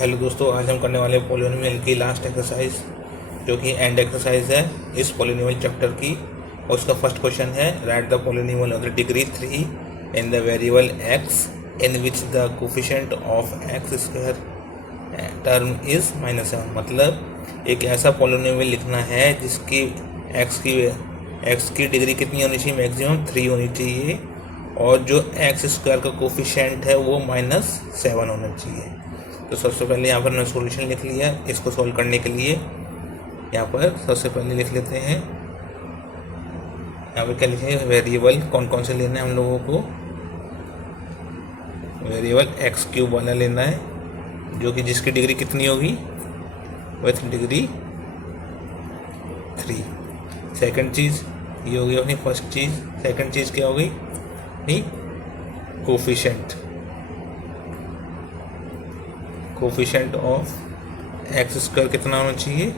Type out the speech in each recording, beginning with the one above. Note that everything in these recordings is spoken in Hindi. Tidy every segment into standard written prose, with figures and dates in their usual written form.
हेलो दोस्तों, आज हम करने वाले हैं पॉलिनोमियल की लास्ट एक्सरसाइज जो कि एंड एक्सरसाइज है इस पॉलिनोमियल चैप्टर की। और उसका फर्स्ट क्वेश्चन है right the polynomial of the degree 3 in the variable x in which the coefficient of x square term is -7। मतलब एक ऐसा पॉलिनोमियल लिखना है जिसकी x की डिग्री कितनी होनी चाहिए, मैक्सिमम 3 होनी चाहिए, और जो x स्क्वायर का कोफिशिएंट है वो -7 होना चाहिए। तो सबसे पहले यहाँ पर मैंने सॉल्यूशन लिख लिया। इसको सॉल्व करने के लिए यहाँ पर सबसे पहले लिख लेते हैं, यहाँ पर क्या लिखेंगे, वेरिएबल कौन कौन से लेना है हम लोगों को। वेरिएबल x³ वाला लेना है जो कि जिसकी डिग्री कितनी होगी, विथ डिग्री 3। सेकंड चीज़ ये होगी अपनी फर्स्ट चीज़। सेकंड चीज़ क्या होगी, कोफिशिएंट ऑफ x स्क्वायर कितना होना चाहिए,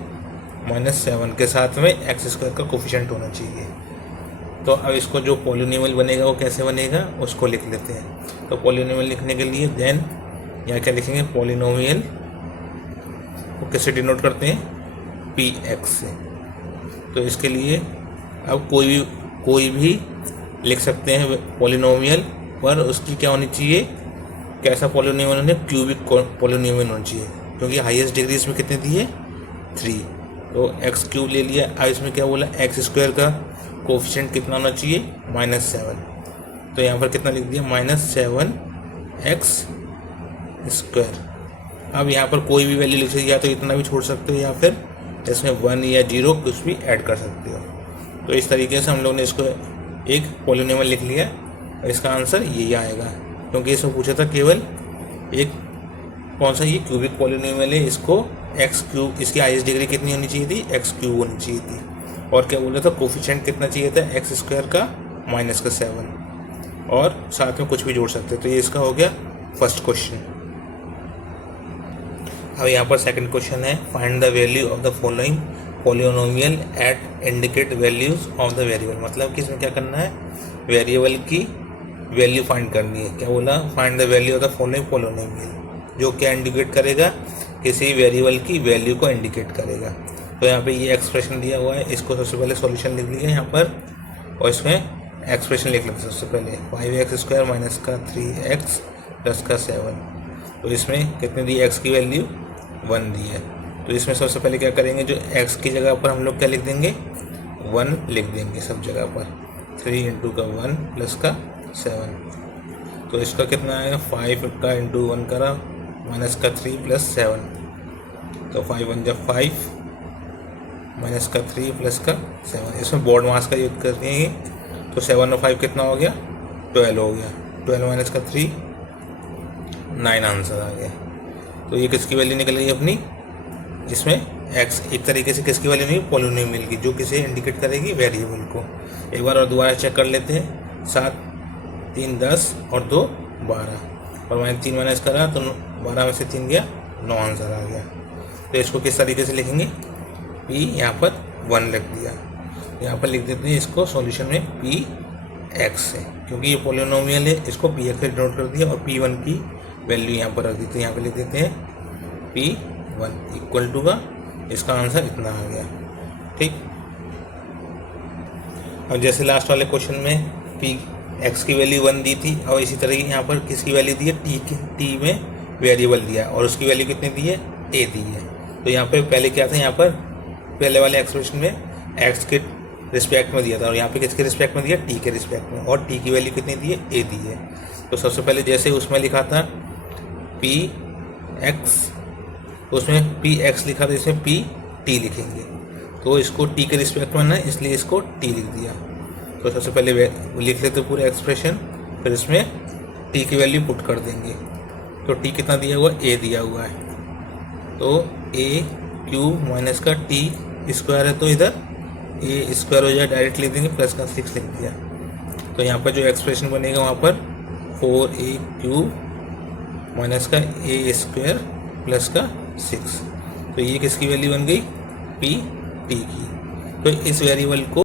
-7 के साथ में x स्क्वायर का कोफिशिएंट होना चाहिए। तो अब इसको जो पॉलिनोमियल बनेगा वो कैसे बनेगा उसको लिख लेते हैं। तो पॉलिनोमियल लिखने के लिए देन यहाँ क्या लिखेंगे, पॉलिनोमियल को कैसे डिनोट करते हैं, px से। तो इसके लिए अब कोई भी लिख सकते हैं पॉलिनोमियल, पर उसकी क्या होनी चाहिए, कैसा पॉलिनोमियल होना चाहिए, क्यूबिक पॉलिनोमियल होना चाहिए, क्योंकि हाईएस्ट डिग्री इसमें कितनी दी है, 3। तो x³ ले लिया। अब इसमें क्या बोला, x स्क्वायर का कोफिशिएंट कितना होना चाहिए, -7। तो यहाँ पर कितना लिख दिया, -7x स्क्वायर। अब यहाँ पर कोई भी वैल्यू लिख सकते, या तो इतना भी छोड़ सकते हो या फिर इसमें 1 या 0 कुछ भी ऐड कर सकते हो। तो इस तरीके से हम लोग ने इसको एक पॉलिनोमियल लिख लिया और इसका आंसर यही आएगा, क्योंकि इसमें पूछा था केवल एक कौन सा, ये क्यूबिक पॉलिनोमियल है, इसको x³, इसकी हाईएस्ट डिग्री कितनी होनी चाहिए थी, x³ होनी चाहिए थी। और क्या बोला था, कोफिशिएंट कितना चाहिए था, x स्क्वायर का -7, और साथ में कुछ भी जोड़ सकते। तो ये इसका हो गया फर्स्ट क्वेश्चन। अब यहाँ पर सेकंड क्वेश्चन है, find the value of the following polynomial at indicate values of the variable. मतलब कि इसमें क्या करना है, वेरिएबल की वैल्यू फाइंड करनी है। क्या बोला, find the value of the following polynomial, जो क्या इंडिकेट करेगा, किसी वेरिएबल की वैल्यू को इंडिकेट करेगा। तो यहाँ पे ये एक्सप्रेशन दिया हुआ है, इसको सबसे पहले सॉल्यूशन लिख लिया यहाँ पर, और इसमें एक्सप्रेशन लिख लेते सबसे पहले, 5x² - 3x + 7। तो इसमें कितनी दी, x की वैल्यू 1 दी है। तो इसमें सबसे पहले क्या करेंगे, जो x की जगह पर हम लोग क्या लिख देंगे, 1 लिख देंगे सब जगह पर। 3 × 1 + 7। तो इसका कितना आएगा, 5 का × 1 करा -3 + 7। तो 5 × 1 = 5 -3 + 7। इसमें बोर्ड मास का यूज कर देंगे। तो 7 और 5 कितना हो गया, 12 हो गया। 12 - 3 9 आंसर आ गया। तो ये किसकी वैल्यू निकल गई अपनी, इसमें x एक तरीके से किसकी वैल्यू नहीं, पॉलिनोमियल की, जो किसे इंडिकेट करेगी, वेरिएबल को। एक बार और दोबारा चेक कर लेते हैं। 7 3 10 और 2 12, और मैंने 3 माइनस करा तो 12 में से 3 गया, 9 आंसर आ गया। तो इसको किस तरीके से लिखेंगे, p यहाँ पर 1 लिख दिया, यहाँ पर लिख देते हैं इसको सॉल्यूशन में px से, क्योंकि ये पॉलिनोमियल है, इसको px से डिनोट कर दिया, और p1 की वैल्यू यहाँ पर रख दी। तो यहाँ पर लिख देते हैं p1 इक्वल टू का, इसका आंसर इतना आ गया। ठीक। अब जैसे लास्ट वाले क्वेश्चन में x की वैल्यू 1 दी थी, और इसी तरह यहाँ पर किसकी वैल्यू दी है, t में वेरिएबल दिया, और उसकी वैल्यू कितनी दी है, a दी है। तो यहाँ पे पहले क्या था, यहाँ पर पहले वाले एक्सप्रेशन में x के रिस्पेक्ट में दिया था, और यहाँ पे किसके रिस्पेक्ट में दिया, t के रिस्पेक्ट में, और t की वैल्यू कितनी दी है, a दी है। तो सबसे पहले जैसे उसमें लिखा था px, उसमें px लिखा था, इसमें pt लिखेंगे। तो इसको t के रिस्पेक्ट में ना, इसलिए इसको t लिख दिया। तो सबसे पहले लिख लेते पूरे एक्सप्रेशन, फिर इसमें t की वैल्यू पुट कर देंगे। तो t कितना दिया हुआ, a दिया हुआ है। तो a³ - का t स्क्वायर है, तो इधर a स्क्वायर हो जाए, डायरेक्ट लिख देंगे, प्लस का 6 लिख दिया। तो यहाँ पर जो एक्सप्रेशन बनेगा वहाँ पर 4a³ - का a² प्लस का 6। तो ये किसकी वैल्यू बन गई, pt की। तो इस वेरिएबल को